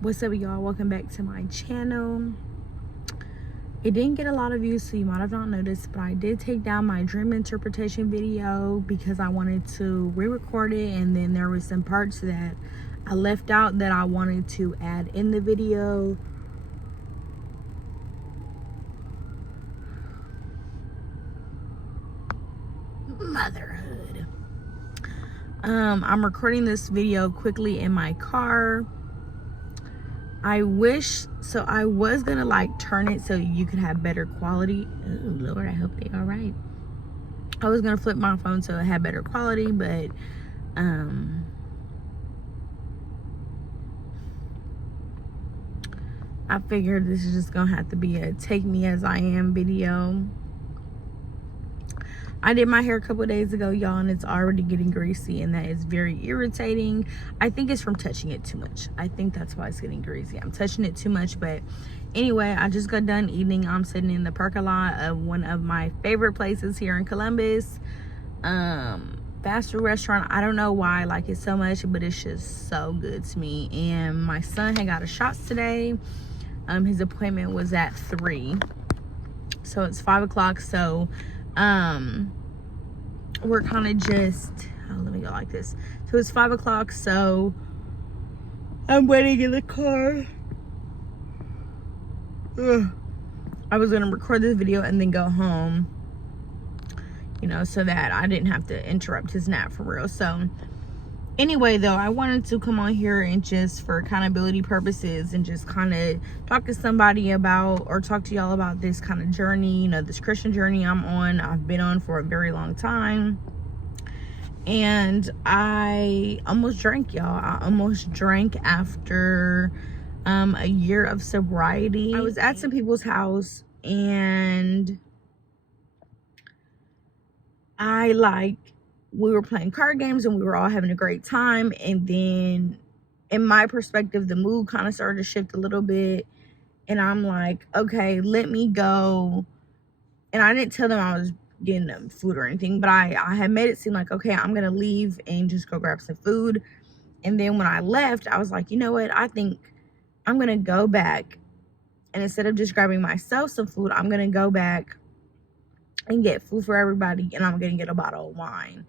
What's up, y'all? Welcome back to my channel. It didn't get a lot of views, so you might have not noticed, but I did take down my dream interpretation video because I wanted to re-record it, and then there was some parts that I left out that I wanted to add in the video. Motherhood. I'm recording this video quickly in my car. I was gonna like turn it so you could have better quality. Oh Lord, I hope they all right. I was gonna flip my phone so it had better quality, but I figured this is just gonna have to be a take me as I am video. I did my hair a couple days ago, y'all, and it's already getting greasy, and that is very irritating. I think it's from touching it too much. I think that's why it's getting greasy. I'm touching it too much, but anyway, I just got done eating. I'm sitting in the parking lot of one of my favorite places here in Columbus. Fast food restaurant. I don't know why I like it so much, but it's just so good to me. And my son had got his shots today. His appointment was at 3, so it's 5 o'clock. So we're kind of just, let me go like this. So it's 5 o'clock, so I'm waiting in the car. I was gonna record this video and then go home, you know, so that I didn't have to interrupt his nap for real. So anyway, though, I wanted to come on here and just for accountability purposes and just kind of talk to somebody about, or talk to y'all about this kind of journey, you know, this Christian journey I've been on for a very long time. And I almost drank, y'all. I almost drank after a year of sobriety. I was at some people's house, and we were playing card games and we were all having a great time. And then in my perspective, the mood kind of started to shift a little bit. And I'm like, okay, let me go. And I didn't tell them I was getting them food or anything, but I had made it seem like, okay, I'm going to leave and just go grab some food. And then when I left, I was like, you know what? I think I'm going to go back. And instead of just grabbing myself some food, I'm going to go back and get food for everybody. And I'm going to get a bottle of wine.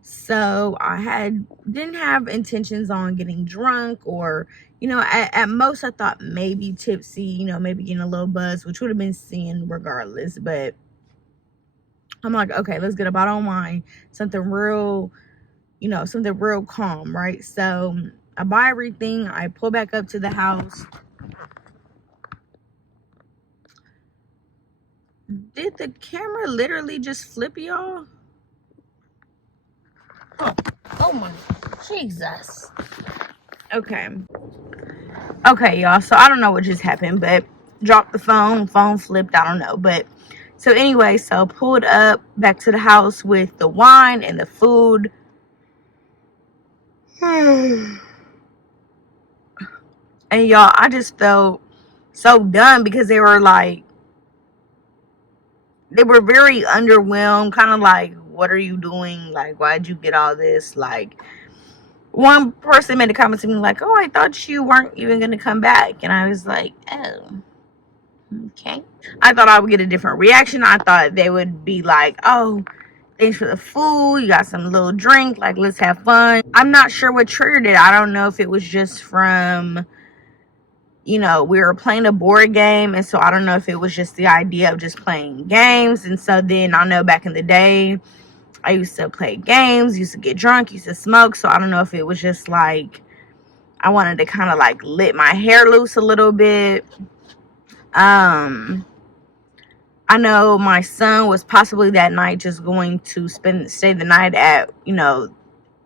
So I didn't have intentions on getting drunk, or, you know, at most I thought maybe tipsy, you know, maybe getting a little buzz, which would have been sin regardless. But I'm like, okay, let's get a bottle of wine, something real, you know, something real calm, right? So I buy everything. I pull back up to the house. Did the camera literally just flip, y'all? Oh my Jesus. Okay, y'all, so I don't know what just happened, but dropped the phone flipped, I don't know. But so anyway, so pulled up back to the house with the wine and the food. And y'all, I just felt so dumb because they were very underwhelmed, kind of like, what are you doing? Like, why'd you get all this? Like, one person made a comment to me like, oh, I thought you weren't even going to come back. And I was like, oh, okay. I thought I would get a different reaction. I thought they would be like, oh, thanks for the food. You got some little drink. Like, let's have fun. I'm not sure what triggered it. I don't know if it was just from, you know, we were playing a board game. And so I don't know if it was just the idea of just playing games. And so then I know back in the day, I used to play games, used to get drunk, used to smoke. So I don't know if it was just like I wanted to kind of like let my hair loose a little bit. I know my son was possibly that night just going to stay the night at, you know,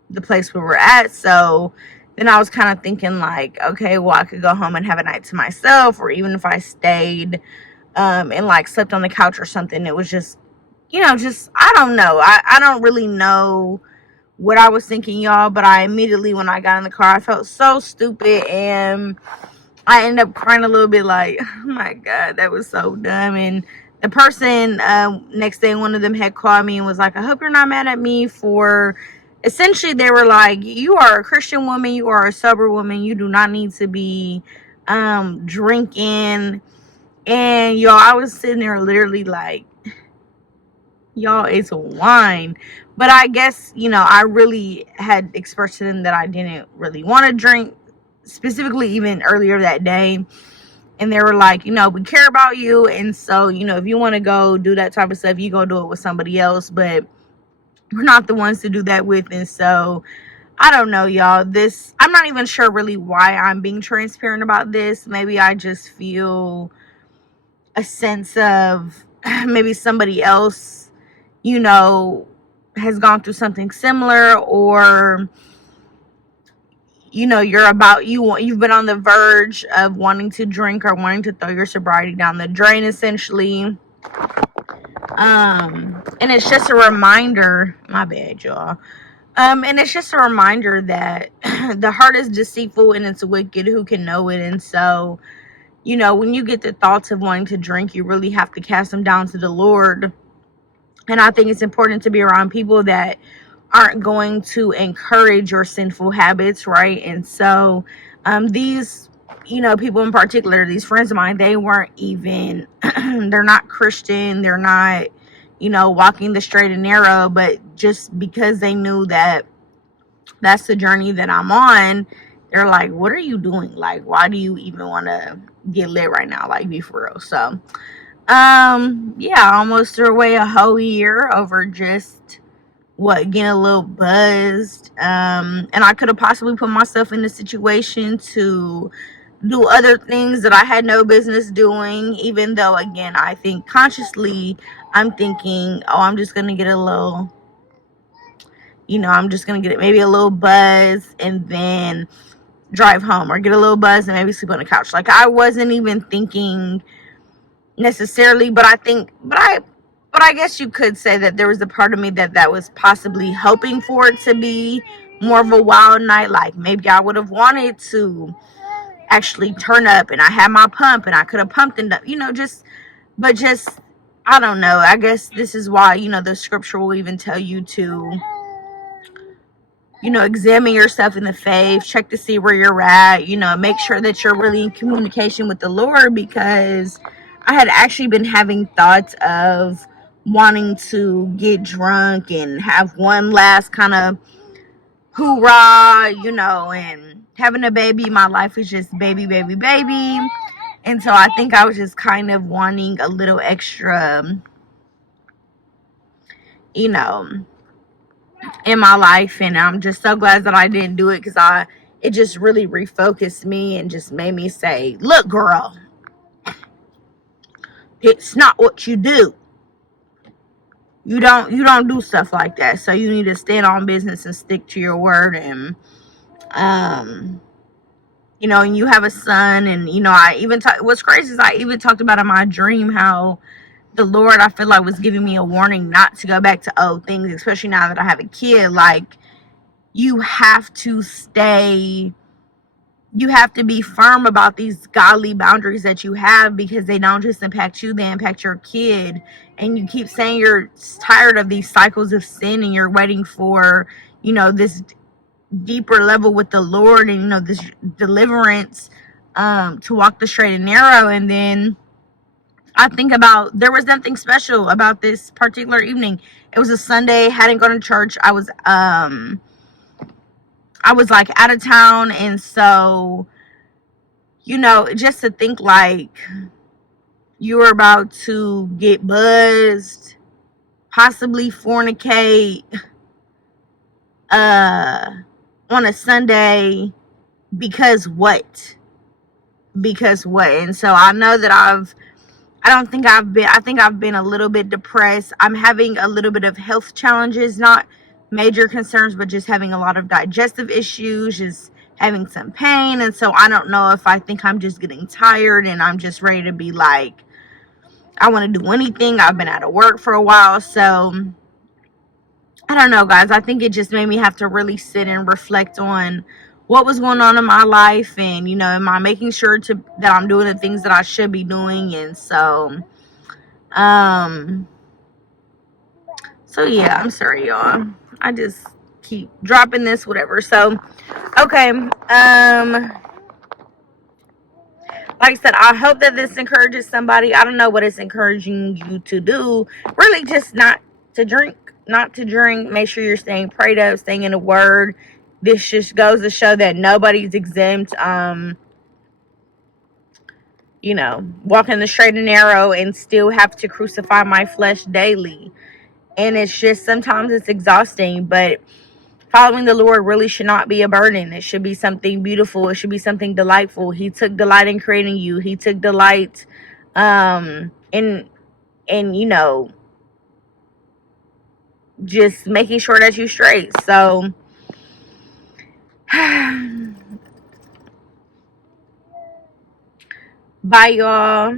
the place where we're at. So then I was kind of thinking like, okay, well, I could go home and have a night to myself, or even if I stayed and like slept on the couch or something. It was just, you know, just, I don't know. I don't really know what I was thinking, y'all, but I immediately, when I got in the car, I felt so stupid, and I ended up crying a little bit like, oh my God, that was so dumb. And the person next day, one of them had called me and was like, I hope you're not mad at me for essentially they were like, you are a Christian woman, you are a sober woman, you do not need to be drinking. And y'all, I was sitting there literally like, y'all, it's wine. But I guess, I really had expressed to them that I didn't really want to drink, specifically even earlier that day. And they were like, we care about you, and so, if you want to go do that type of stuff, you go do it with somebody else, but we're not the ones to do that with. And so I don't know, y'all. I'm not even sure really why I'm being transparent about this. Maybe I just feel a sense of maybe somebody else, has gone through something similar, or you've been on the verge of wanting to drink or wanting to throw your sobriety down the drain, essentially. And it's just a reminder, my bad, y'all. And it's just a reminder that the heart is deceitful and it's wicked, who can know it? And so, when you get the thoughts of wanting to drink, you really have to cast them down to the Lord. And I think it's important to be around people that aren't going to encourage your sinful habits, right? And so, these, people in particular, these friends of mine, they weren't even, they're not Christian, they're not, walking the straight and narrow, but just because they knew that that's the journey that I'm on, they're like, what are you doing? Like, why do you even want to get lit right now? Like, be for real. So, yeah, I almost threw away a whole year over just getting a little buzzed. And I could have possibly put myself in a situation to do other things that I had no business doing, even though, again, I think consciously I'm thinking, oh, I'm just gonna get a little, I'm just gonna get maybe a little buzz and then drive home, or get a little buzz and maybe sleep on the couch. Like, I wasn't even thinking necessarily, but I guess you could say that there was a part of me that was possibly hoping for it to be more of a wild night. Like, maybe I would have wanted to actually turn up, and I had my pump and I could have pumped and just I don't know. I guess this is why, the scripture will even tell you to, examine yourself in the faith, check to see where you're at, make sure that you're really in communication with the Lord, because I had actually been having thoughts of wanting to get drunk and have one last kind of hoorah, and having a baby. My life is just baby, baby, baby. And so I think I was just kind of wanting a little extra, in my life. And I'm just so glad that I didn't do it, because it just really refocused me and just made me say, look, girl, it's not what you do. You don't do stuff like that. So you need to stand on business and stick to your word. And and you have a son, and I even what's crazy is I even talked about in my dream how the Lord, I feel like, was giving me a warning not to go back to old things, especially now that I have a kid. Like, you have to be firm about these godly boundaries that you have, because they don't just impact you, they impact your kid. And you keep saying you're tired of these cycles of sin, and you're waiting for, this deeper level with the Lord, and, this deliverance, to walk the straight and narrow. And then I think about, there was nothing special about this particular evening. It was a Sunday, hadn't gone to church. I was like out of town. And so, just to think like you were about to get buzzed, possibly fornicate, on a Sunday, because what? And so I know that I think I've been a little bit depressed. I'm having a little bit of health challenges, not major concerns, but just having a lot of digestive issues, just having some pain. And so I don't know if I think I'm just getting tired and I'm just ready to be like, I want to do anything. I've been out of work for a while. So I don't know, guys. I think it just made me have to really sit and reflect on what was going on in my life, and am I making sure that I'm doing the things that I should be doing. And so yeah, I'm sorry, y'all. keep dropping this, whatever. So, okay. Like I said, I hope that this encourages somebody. I don't know what it's encouraging you to do. Really, just not to drink. Not to drink. Make sure you're staying prayed up, staying in the word. This just goes to show that nobody's exempt. Walking the straight and narrow and still have to crucify my flesh daily. And it's just, sometimes it's exhausting, but following the Lord really should not be a burden. It should be something beautiful. It should be something delightful. He took delight in creating you. He took delight in just making sure that you're straight. So bye, y'all.